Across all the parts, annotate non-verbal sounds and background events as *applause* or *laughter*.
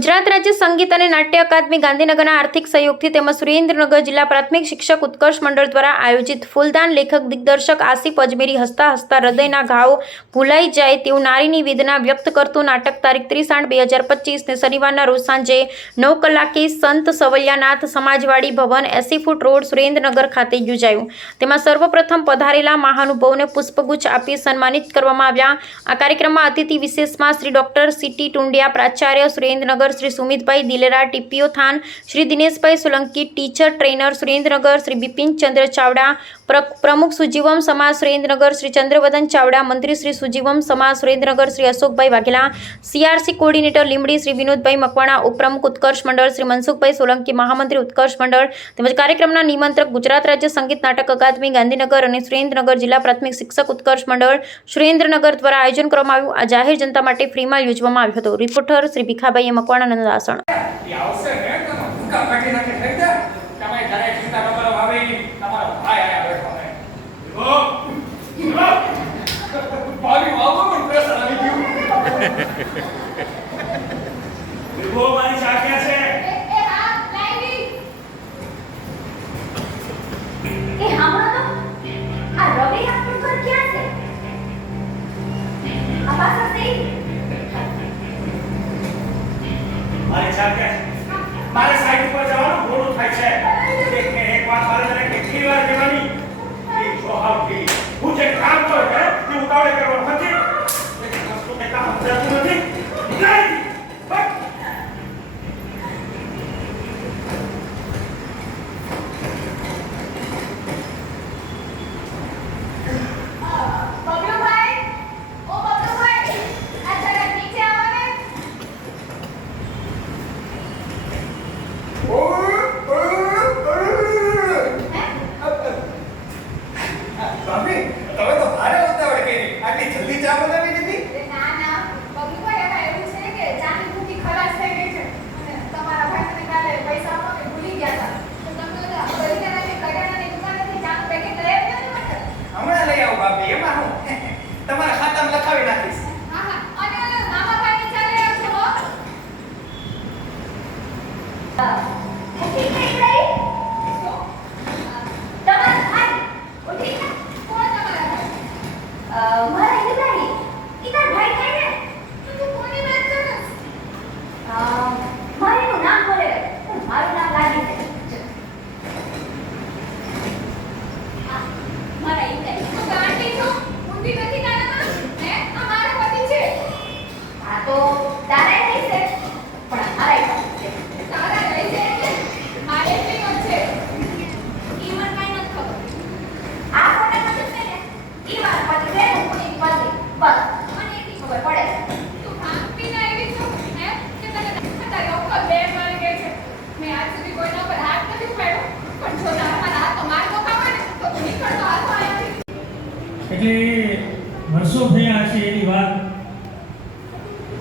ગુજરાત રાજ્ય સંગીત અને નાટ્ય અકાદમી ગાંધીનગરના આર્થિક સહયોગથી તેમજ સુરેન્દ્રનગર જિલ્લા પ્રાથમિક શિક્ષક ઉત્કર્ષ મંડળ દ્વારા આયોજિત ફૂલદાન લેખક દિગ્દર્શક આસિફ અજમેરી હસતા હસતા હૃદયના ઘાવ ભૂલાઈ જાય તેવું નારીની વેદના વ્યક્ત કરતું નાટક તારીખ ત્રીસ આઠ બે હજાર પચીસને શનિવારના રોજ સાંજે નવ કલાકે સંત સવૈયાનાથ સમાજવાડી ભવન એસી ફૂટ રોડ સુરેન્દ્રનગર ખાતે યોજાયું. તેમાં સર્વપ્રથમ પધારેલા મહાનુભાવોને પુષ્પગુચ્છ આપી સન્માનિત કરવામાં આવ્યા. આ કાર્યક્રમમાં અતિથિ વિશેષમાં Shri doctor C T Tundiya પ્રાચાર્ય Surendranagar Shri Sumitbhai Dilera, TPO Than, Shri Dineshbhai Solanki, teacher trainer Surendranagar, Shri Bipin Chandra Chavda પ્રમુખ સુજીવમ સમાજ સુરેન્દ્રનગર શ્રી ચંદ્રવદન ચાવડા, મંત્રી શ્રી સુજીવમ સમાજ સુરેન્દ્રનગર શ્રી અશોકભાઈ વાઘેલા, સીઆરસી કોર્ડિનેટર લીમડી શ્રી વિનોદભાઈ મકવાણા, ઉપપ્રમુખ ઉત્કર્ષ મંડળ શ્રી મનસુખભાઈ સોલંકી, મહામંત્રી ઉત્કર્ષ મંડળ તેમજ કાર્યક્રમના નિમંત્રક ગુજરાત રાજ્ય સંગીત નાટક અકાદમી, ગાંધીનગર અને સુરેન્દ્રનગર જિલ્લા પ્રાથમિક શિક્ષક ઉત્કર્ષ મંડળ સુરેન્દ્રનગર દ્વારા આયોજન કરવામાં આવ્યું. આ જાહેર જનતા માટે ફ્રીમાં યોજવામાં આવ્યો હતો. રિપોર્ટર શ્રી ભીખાભાઈ મકવાણા નંદાસણ એ આવશે ને તમે ભૂકા કાઢી નાખી થઈ દે તમે ઘરે ચિંતા ન કરો ભાભી તમારો ભાઈ આયા બેઠો ને ઓ ભાભી વાવો પણ પ્રેશર આવી ગયું વિભો મારી ચા ક્યાં છે? મારી ચા મારે સાઈડ ઉપર જવાનું મોડું થાય છે. એક એક વાત મારે તને કેટલી વાર કહેવાની? એ જો કે હું જે કામ કરું કે તે ઉતાવળે કરવાનું નથી. ¡Apúrate,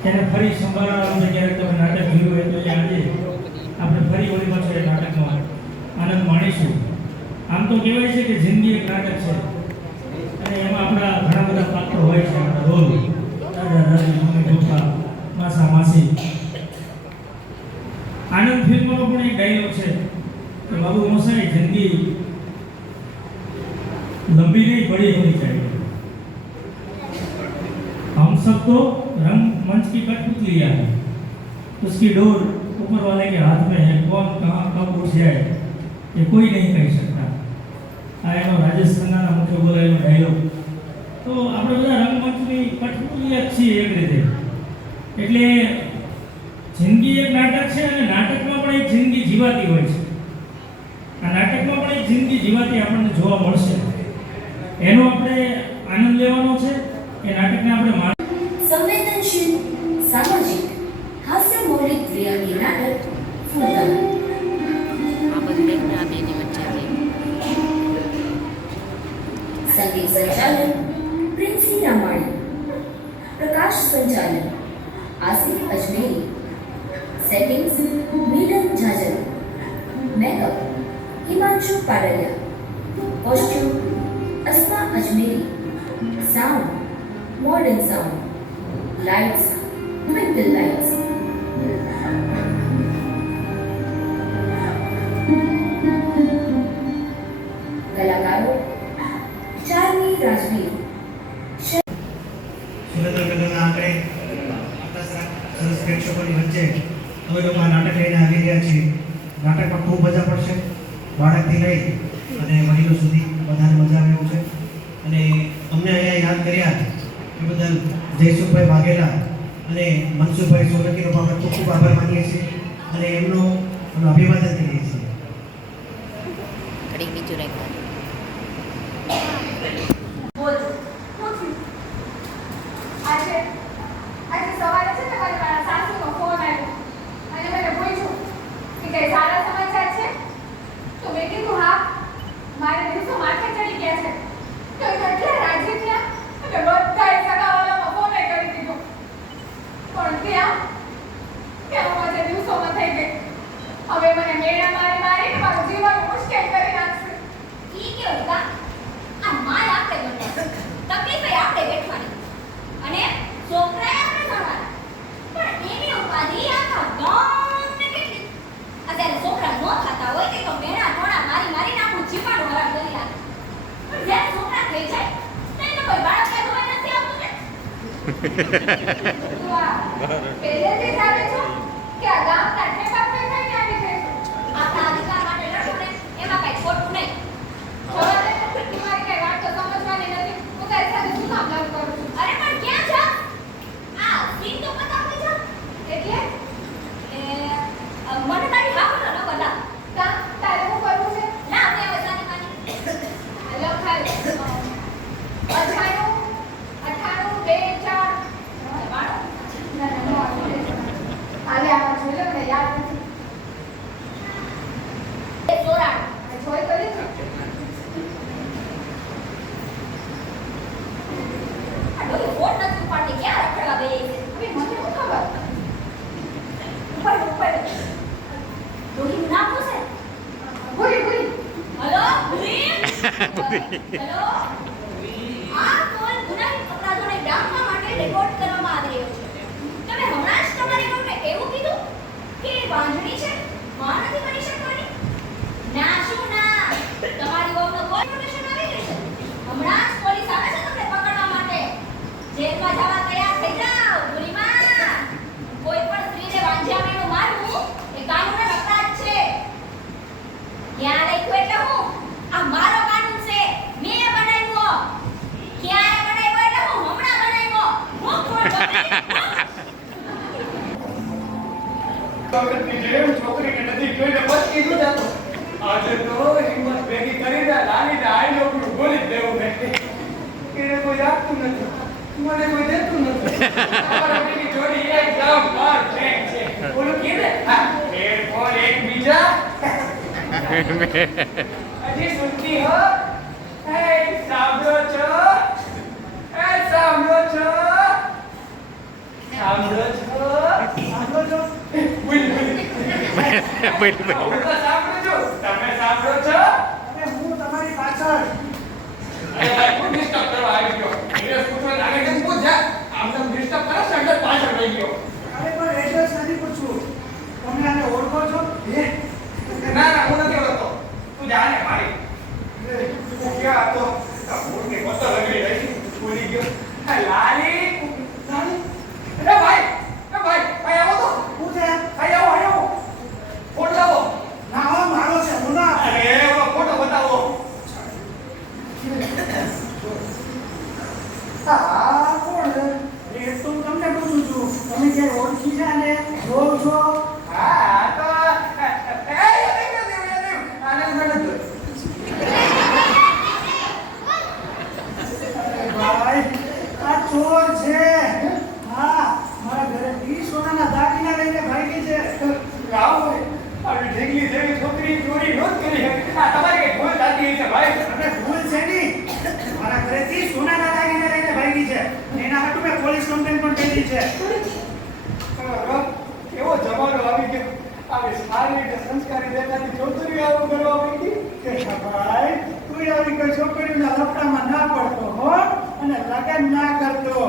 એને ફરી સંભાળવાનું છે ક્યારેક તમે નાટક જોયું હોય તો એ આજે આપણે ફરી વળી પાછો એ નાટકમાં આનંદ માણીશું આમ તો કહેવાય છે કે જિંદગી એક નાટક છે અને એમાં આપણા ઘણા બધા પાત્રો હોય છે આપણા રોલ દાદા દાદી મમ્મી પપ્પા માસા માસી આનંદ ફિલ્મનો પણ એક ડાયલોગ છે કે બાબુ મોસાઈ જિંદગી लंबी नहीं बड़ी होनी चाहिए हम सब तो रंग मंच की कठपुतलियां हैं उसकी डोर ऊपर वाले के हाथ में है कौन कहाँ कब उठ जाए ये कोई नहीं કહી શકતા આ એનો રાજેશ ખન્નાના મુખ્ય બોલાયેલો ડાયલોગ તો આપણે બધા રંગમંચની કઠપુતલિયા જ છીએ એક રીતે એટલે संचालन रामाणी प्रकाश संचालन आसिफ अजमेरी सेटिंग्स मीडम झाजर makeup Himanshu costume Asma Ajmeri sound modern sound lights, twinkle lights. કલાકારો ચારની રાજનીતિ વચ્ચે અમે લોકો નાટક લઈને આવી રહ્યા છીએ. નાટકમાં ખૂબ મજા પડશે બાળકથી લઈ અને મહિલો સુધી વધારે મજા આવે અને અમને અહીંયા યાદ કર્યા એ બદલ જયસુખભાઈ વાઘેલા અને મનસુખભાઈ સોલંકીનો પણ ખૂબ ખૂબ આભાર માનીએ અને એમનો અભિવાદન કરીએ છીએ. *laughs* પહેલેથી જાણે છો કે અગાઉ કાઢને હતી હમણાં જ પોલીસ આવે છે તમને પકડવા માટે. જેલમાં જવા બેન છોકરીને નથી જોઈને બસ કીધું જાતો આજે તો હિંમત ભેગી કરીને લાલીને આઈ નોકરું બોલી દેવું કે એને કોઈ આપતું નથી મને કોઈ દેતું નથી અમારી જોડી એકદમ પરફેક્ટ છે બોલું કે ને હા ફેર ફોર એક બીજા અજી સુનતી હો હે સાંભળો છો હે સાંભળો છો સાંભળો છો ભાઈ ભાઈ તમે કરે છે? પાછળ રહી ગયો અરે પણ એડ્રેસ નથી પૂછું તમે આને ઓળખો છો? ના ના હું નથી ઓળખતો તું જાણે મારી હું ક્યાં એના હાટું મેં પોલીસ કમ્પ્લેન પણ કરી છે. એવો જમાનો આવી ગયો. આવી સારી રીતે સંસ્કારી દેખાતી ચૌધરી આવું કરવા પડી કે ભાઈ, તું આવી કોઈ છોકરીના લફડામાં ના પડતો હો અને લગન ના કરતો.